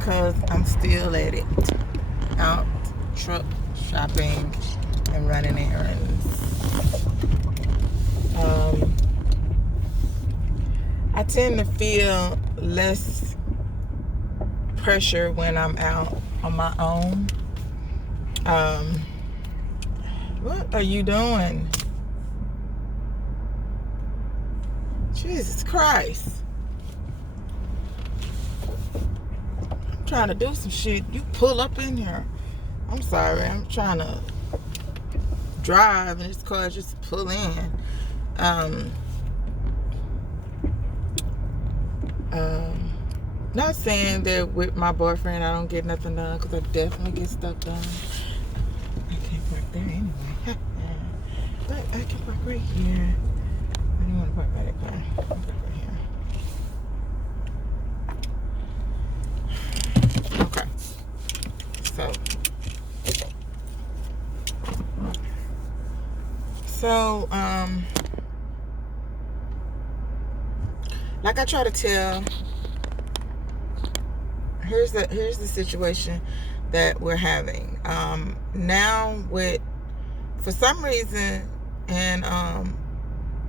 because I'm still at it. Out truck shopping and running errands. I tend to feel less pressure when I'm out on my own. What are you doing? Jesus Christ. I'm trying to do some shit. You pull up in here. I'm sorry. I'm trying to drive and this car just pull in. Not saying that with my boyfriend I don't get nothing done, because I definitely get stuff done. I can't park there anyway. But I can park right here. I don't want to park by that car. I'll park right here. Okay. So, like I try to tell, here's the situation that we're having. Now for some reason, and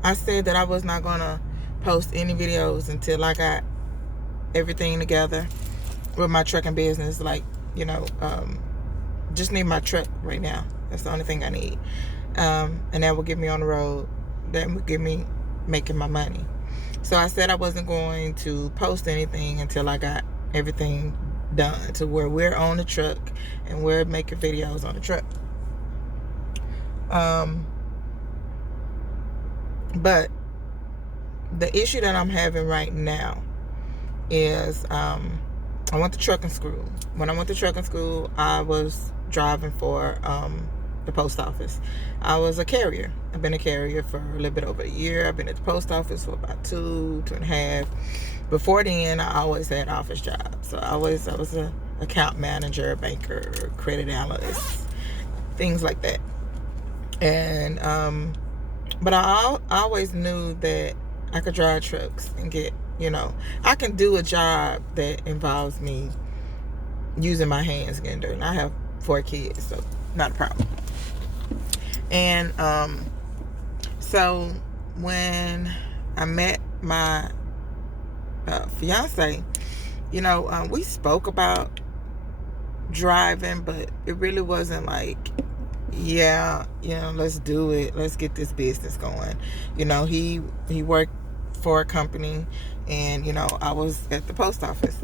I said that I was not gonna post any videos until I got everything together with my trucking business. Like, just need my truck right now. That's the only thing I need. And that will get me on the road. That will get me making my money. So I said I wasn't going to post anything until I got everything done to where we're on the truck and we're making videos on the truck. But the issue that I'm having right now is I went to trucking school. When I went to trucking school, I was driving for the post office. I was a carrier. I've been a carrier for a little bit over a year. I've been at the post office for about 2.5. Before then, I always had office jobs. So I was an account manager, banker, credit analyst, things like that. And but I always knew that I could drive trucks and get, I can do a job that involves me using my hands getting dirty. And I have 4 kids, so not a problem. And so when I met my fiance, we spoke about driving, but it really wasn't like, let's do it. Let's get this business going. He worked for a company, and I was at the post office.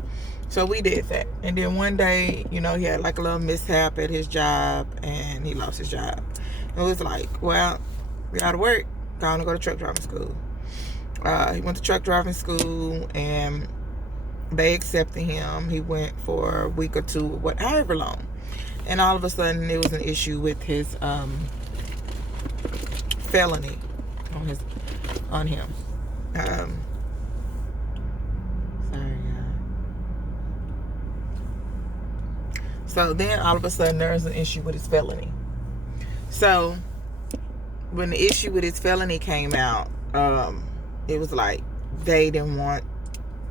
So we did that. And then one day, he had like a little mishap at his job, and he lost his job. It was like, well, we got to work. Going to go to truck driving school. He went to truck driving school, and they accepted him. He went for a week or two, however long. And all of a sudden, there was an issue with his felony on him. So then all of a sudden there's an issue with his felony. So when the issue with his felony came out, it was like they didn't want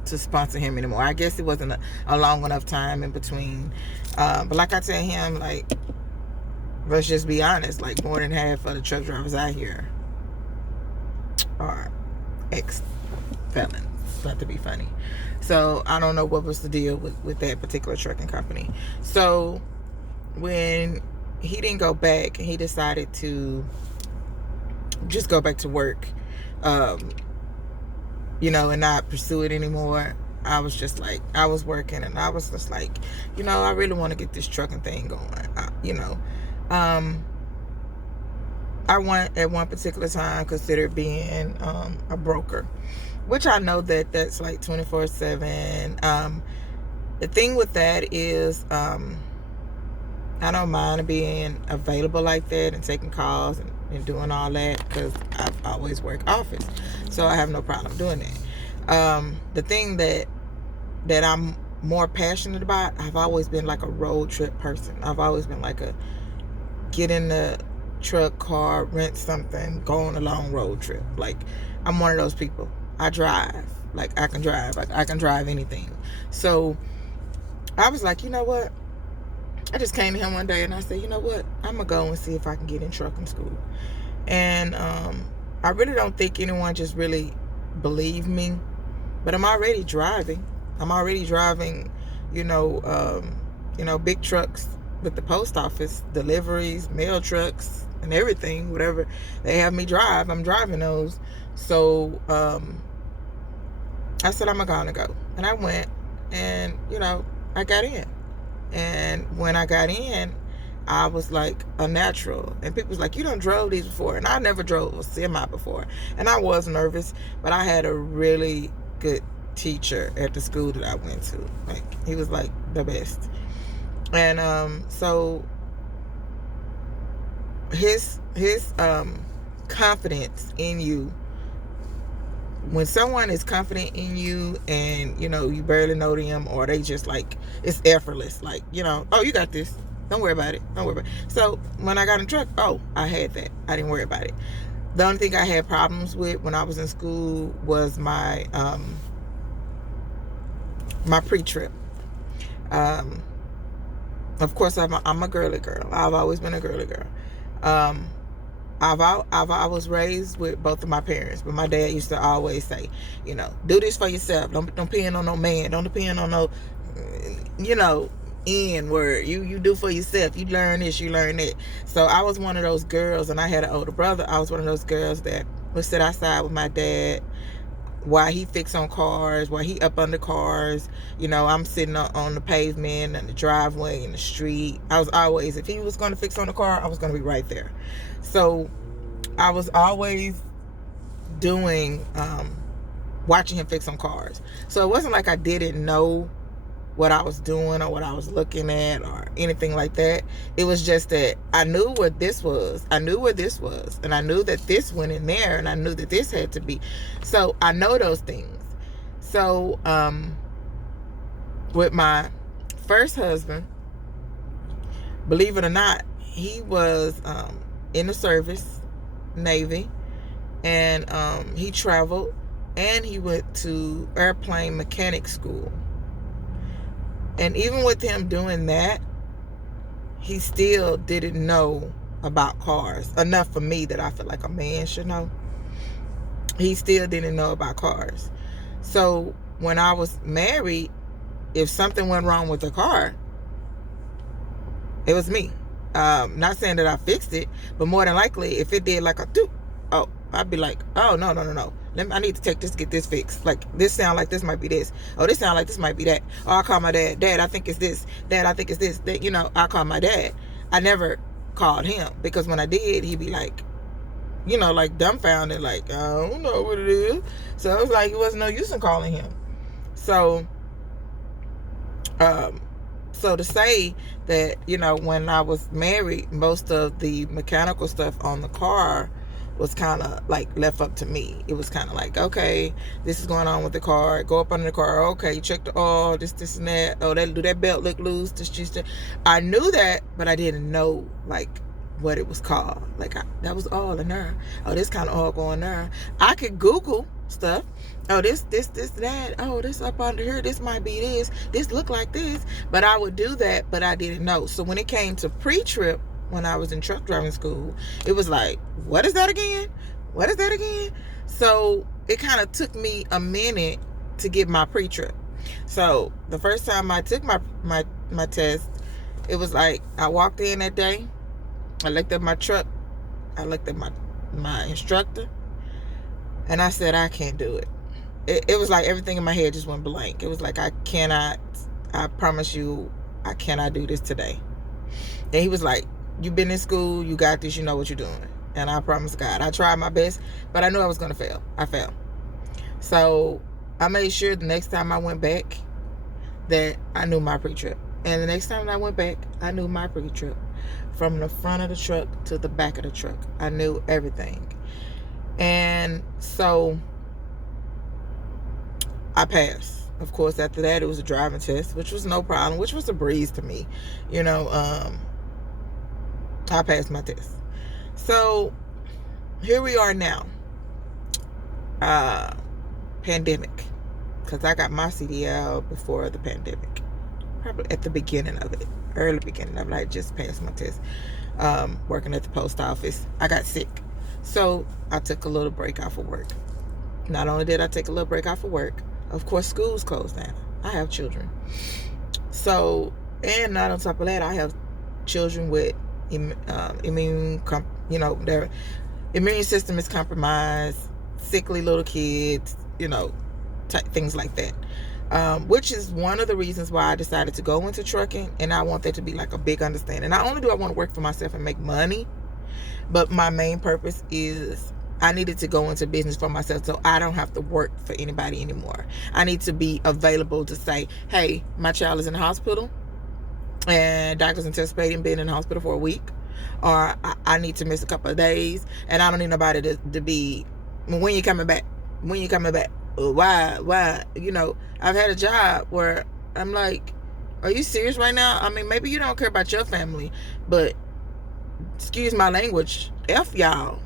to sponsor him anymore. I guess it wasn't a long enough time in between. But like I tell him, like, let's just be honest, like more than half of the truck drivers out here are ex-felons. Not to be funny. So I don't know what was the deal with that particular trucking company. So when he didn't go back, he decided to just go back to work, and not pursue it anymore. I was just like, I was working, and I was just like, I really want to get this trucking thing going. I want at one particular time considered being a broker, which I know that's like 24/7. The thing with that is, I don't mind being available like that and taking calls and doing all that, because I've always worked office, so I have no problem doing that. The thing that I'm more passionate about, I've always been like a road trip person. I've always been like a get in the truck, car, rent something, go on a long road trip. Like, I'm one of those people. I drive. Like, I can drive. Like, I can drive anything. So I was like, you know what? I just came to him one day and I said, you know what? I'm going to go and see if I can get in trucking school. And I really don't think anyone just really believed me. But I'm already driving. I'm already driving, big trucks with the post office, deliveries, mail trucks, and everything. Whatever they have me drive, I'm driving those. So I said, I'm going to go. And I went and, I got in. And when I got in, I was like a natural. And people was like, you done drove these before. And I never drove a semi before. And I was nervous, but I had a really good teacher at the school that I went to. Like, he was like the best. And so his confidence in you, when someone is confident in you and you barely know them, or they just like, it's effortless, like, oh, you got this, don't worry about it. So when I got in the truck, I had that. I didn't worry about it. The only thing I had problems with when I was in school was my pre-trip. Of course, I'm a girly girl. I've always been a girly girl. I was raised with both of my parents, but my dad used to always say, do this for yourself. Don't depend on no man. Don't depend on no, N word. You do for yourself. You learn this, you learn that. So I was one of those girls, and I had an older brother. I was one of those girls that would sit outside with my dad while he fix on cars, while he up under cars. I'm sitting on the pavement and the driveway and the street. I was always, if he was going to fix on the car, I was going to be right there. So I was always doing, watching him fix on cars. So it wasn't like I didn't know what I was doing or what I was looking at or anything like that. It was just that I knew what this was. I knew where this was. And I knew that this went in there, and I knew that this had to be. So I know those things. So with my first husband, believe it or not, he was in the service, Navy, and he traveled, and he went to airplane mechanic school. And even with him doing that, he still didn't know about cars enough for me that I feel like a man should know. He still didn't know about cars. So when I was married, if something went wrong with the car, it was me. Not saying that I fixed it, but more than likely, if it did like a doop, I'd be like, oh, no. I need to take this to get this fixed. Like, this sound like this might be this. Oh, this sound like this might be that. Oh, I'll call my dad. Dad, I think it's this. Dad, I think it's this. I'll call my dad. I never called him, because when I did, he'd be like, like dumbfounded, like, I don't know what it is. So it was like, it wasn't no use in calling him. So, to say that, when I was married, most of the mechanical stuff on the car was kind of like left up to me. It was kind of like, okay, this is going on with the car. Go up under the car. Okay, check the oil, this and that. Oh, do that belt look loose? I knew that, but I didn't know like what it was called. Like, that was oil in there. Oh, this kind of oil going there. I could Google stuff. Oh, this, that. Oh, this up under here. This might be this. This look like this. But I would do that, but I didn't know. So when it came to pre-trip, when I was in truck driving school, it was like, what is that again? So it kind of took me a minute to get my pre-trip. So the first time I took my test, it was like, I walked in that day, I looked at my truck, I looked at my instructor, and I said, I can't do it. It was like everything in my head just went blank. It was like, I promise you, I cannot do this today. And he was like, you've been in school, you got this, you know what you're doing. And I promise God, I tried my best, but I knew I was going to fail. I failed. So I made sure the next time I went back that I knew my pre-trip. And the next time I went back, I knew my pre-trip. From the front of the truck to the back of the truck. I knew everything. And so I passed. Of course, after that, it was a driving test, which was no problem, which was a breeze to me. I passed my test. So here we are now. Pandemic. Because I got my CDL before the pandemic. probably at the beginning of it, early beginning of it. I just passed my test, working at the post office. I got sick, so I took a little break off of work. Not only did I take a little break off of work, of course, schools closed down. I have children. So, and not on top of that, I have children with their immune system is compromised, sickly little kids, things like that. Which is one of the reasons why I decided to go into trucking, and I want that to be like a big understanding. Not only do I want to work for myself and make money, but my main purpose is I needed to go into business for myself so I don't have to work for anybody anymore. I need to be available to say, hey, my child is in the hospital and doctors anticipating being in the hospital for a week, or I need to miss a couple of days, and I don't need nobody to be, when you coming back? Why? I've had a job where I'm like, are you serious right now? I mean, maybe you don't care about your family, but excuse my language, F y'all,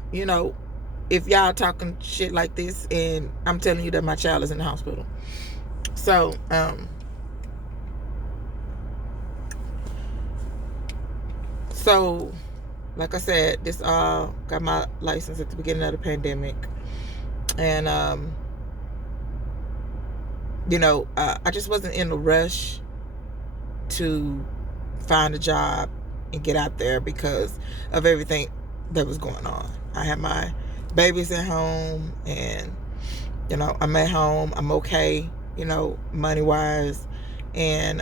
if y'all talking shit like this and I'm telling you that my child is in the hospital. So, like I said, this got my license at the beginning of the pandemic. And, I just wasn't in a rush to find a job and get out there because of everything that was going on. I had my babies at home, and I'm at home. I'm okay, money wise, and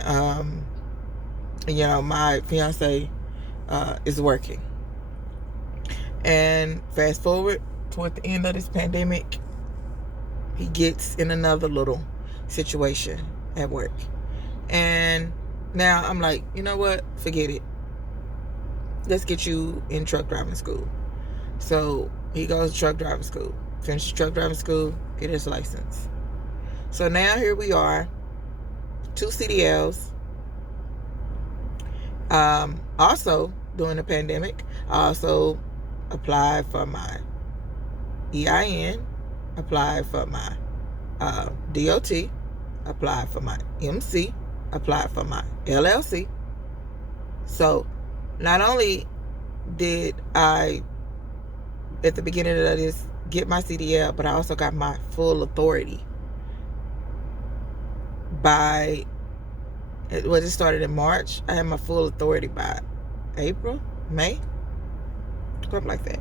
my fiance is working. And fast forward toward the end of this pandemic, he gets in another little situation at work, and now I'm like, you know what? Forget it. Let's get you in truck driving school. So he goes to truck driving school, finishes truck driving school, get his license. So now here we are, 2 CDLs. Also, during the pandemic, I also applied for my EIN, applied for my DOT, applied for my MC, applied for my LLC. So not only did I, at the beginning of this, get my CDL, but I also got my full authority by, it started in March. I had my full authority by April, May, something like that.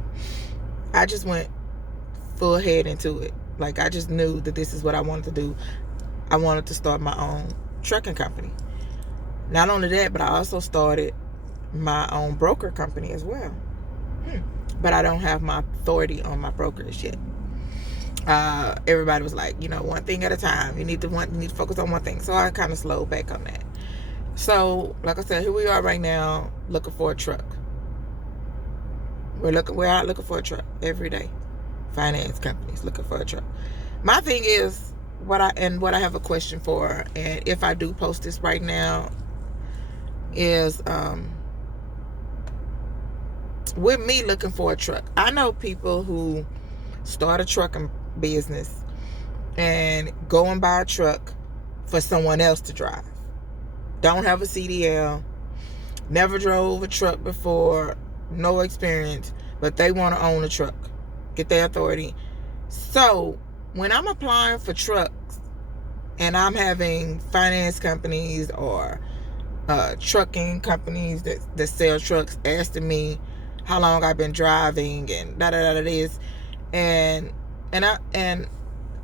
I just went full head into it. Like, I just knew that this is what I wanted to do. I wanted to start my own trucking company. Not only that, but I also started my own broker company as well. But I don't have my authority on my brokers yet. Everybody was like, one thing at a time. You need to focus on one thing. So I kind of slowed back on that. So, like I said, here we are right now looking for a truck. We're out looking for a truck every day. Finance companies looking for a truck. My thing is, what I have a question for, and if I do post this right now, is with me looking for a truck. I know people who start a trucking business and go and buy a truck for someone else to drive. Don't have a CDL, never drove a truck before, no experience, but they want to own a truck, get their authority. So when I'm applying for trucks and I'm having finance companies or trucking companies that sell trucks asking me how long I've been driving and this, and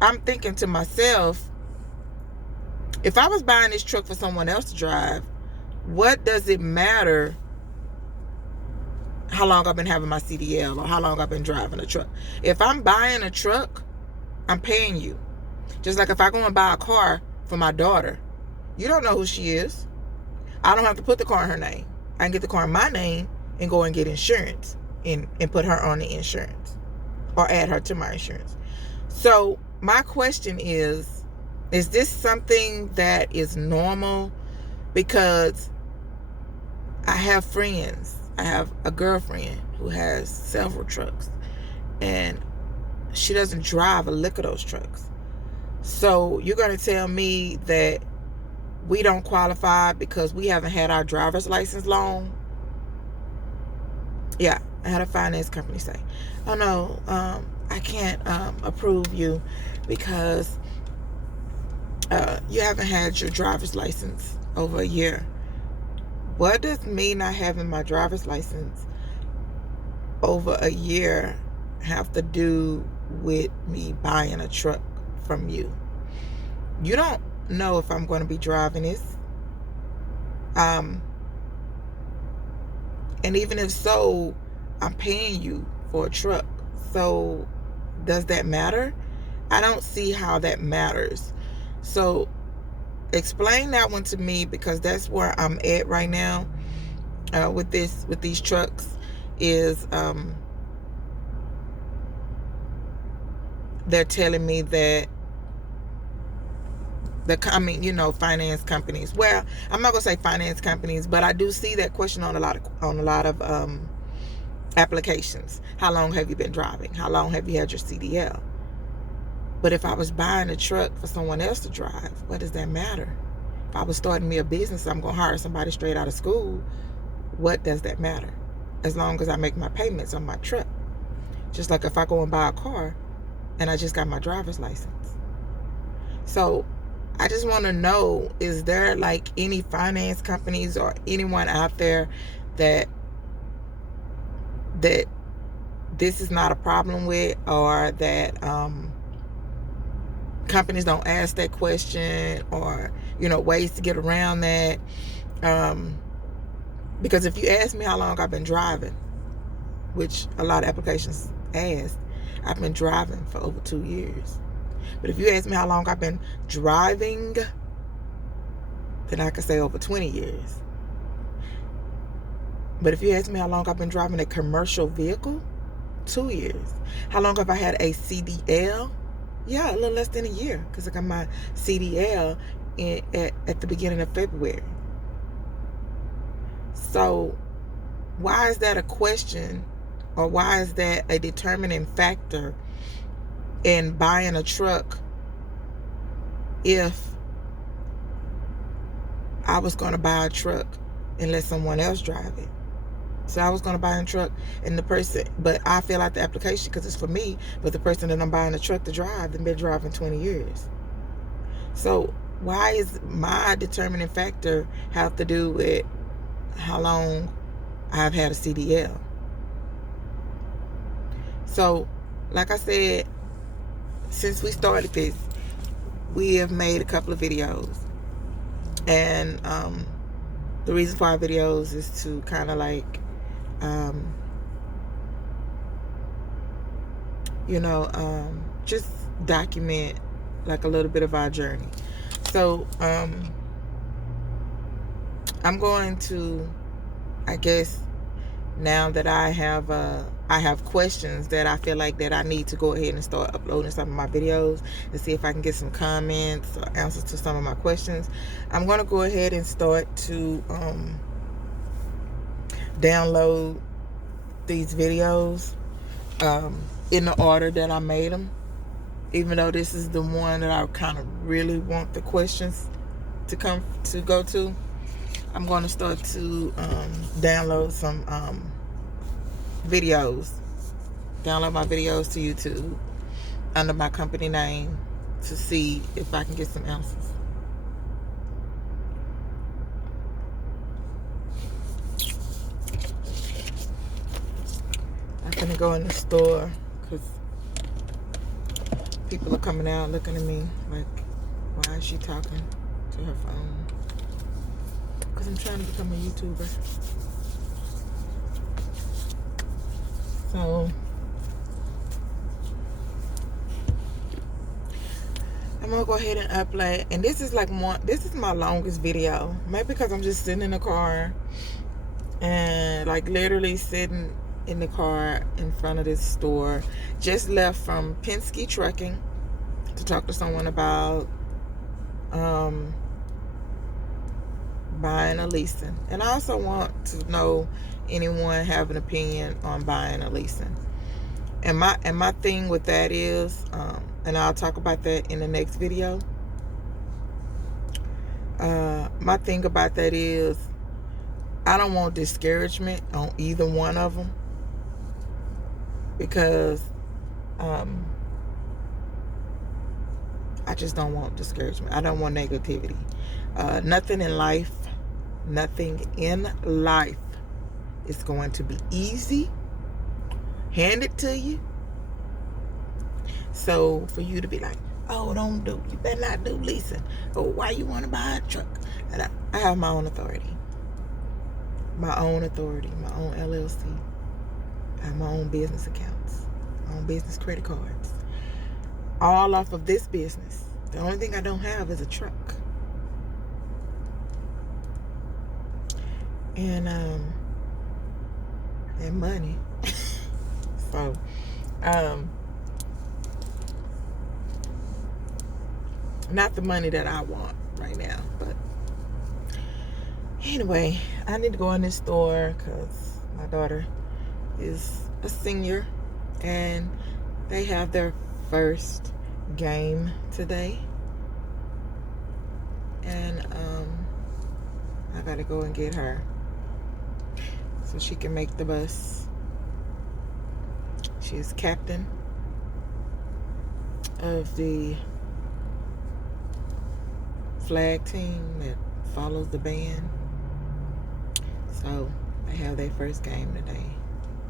I'm thinking to myself, if I was buying this truck for someone else to drive, what does it matter how long I've been having my CDL or how long I've been driving a truck? If I'm buying a truck, I'm paying you. Just like if I go and buy a car for my daughter, you don't know who she is. I don't have to put the car in her name. I can get the car in my name and go and get insurance and put her on the insurance or add her to my insurance. So my question is this something that is normal? Because I have friends. I have a girlfriend who has several trucks, and she doesn't drive a lick of those trucks. So you're going to tell me that we don't qualify because we haven't had our driver's license long. Yeah, I had a finance company say, oh no, I can't approve you because you haven't had your driver's license over a year. What does me not having my driver's license over a year have to do with me buying a truck from you? You don't know if I'm going to be driving this. And even if so, I'm paying you for a truck. So does that matter? I don't see how that matters. So explain that one to me, because that's where I'm at right now with these trucks. Is they're telling me that finance companies. Well, I'm not gonna say finance companies, but I do see that question on a lot of applications. How long have you been driving? How long have you had your CDL? But if I was buying a truck for someone else to drive, what does that matter? If I was starting me a business, I'm gonna hire somebody straight out of school. What does that matter? As long as I make my payments on my truck. Just like if I go and buy a car and I just got my driver's license. So I just want to know, is there like any finance companies or anyone out there that this is not a problem with, or that companies don't ask that question, or ways to get around that? Because if you ask me how long I've been driving, which a lot of applications ask, I've been driving for over 2 years. But if you ask me how long I've been driving, then I could say over 20 years. But if you ask me how long I've been driving a commercial vehicle, 2 years. How long have I had a CDL? Yeah, a little less than a year, because I got my CDL at the beginning of February. So why is that a question, or why is that a determining factor in buying a truck if I was going to buy a truck and let someone else drive it? So I was going to buy a truck, and but I fill out the application because it's for me, but the person that I'm buying a truck to drive, they've been driving 20 years. So why is my determining factor have to do with how long I've had a CDL? So, like I said, since we started this, we have made a couple of videos. And the reason for our videos is to kind of like, just document like a little bit of our journey. So, I'm going to, I guess, now that I have questions that I feel like that I need to go ahead and start uploading some of my videos and see if I can get some comments or answers to some of my questions. I'm going to go ahead and start to download these videos in the order that I made them, even though this is the one that I kind of really want the questions to go to. I'm going to start to download some videos. Download my videos to YouTube under my company name to see if I can get some answers. I'm going to go in the store because people are coming out looking at me like, why is she talking to her phone? Because I'm trying to become a YouTuber. So I'm gonna go ahead and upload. And this is my longest video. Maybe because I'm just sitting in the car and like literally sitting in the car in front of this store. Just left from Penske Trucking to talk to someone about buying or leasing. And I also want to know anyone have an opinion on buying or leasing. And my thing with that is, and I'll talk about that in the next video, My thing about that is I don't want discouragement on either one of them, because I just don't want discouragement. I don't want negativity. Nothing in life is going to be easy handed to you. So for you to be like, oh, you better not do leasing. Oh, why you want to buy a truck? And I have my own authority. My own LLC. I have my own business accounts, my own business credit cards. All off of this business. The only thing I don't have is a truck. And money. So, not the money that I want right now, but anyway, I need to go in this store because my daughter is a senior and they have their first game today, and I gotta go and get her so she can make the bus. She is captain of the flag team that follows the band. So they have their first game today.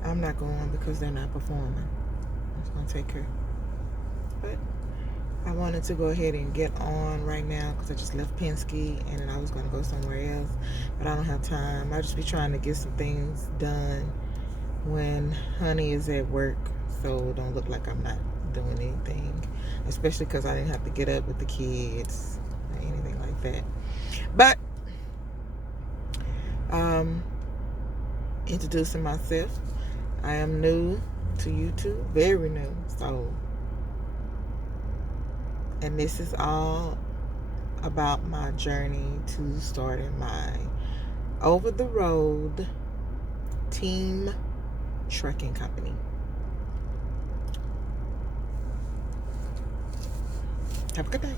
I'm not going because they're not performing. I'm just gonna take her. But I wanted to go ahead and get on right now because I just left Penske and then I was gonna go somewhere else, but I don't have time. I'll just be trying to get some things done when honey is at work, so it don't look like I'm not doing anything, especially because I didn't have to get up with the kids or anything like that. But introducing myself, I am new to YouTube, very new, so, and this is all about my journey to starting my over-the-road team trucking company. Have a good day.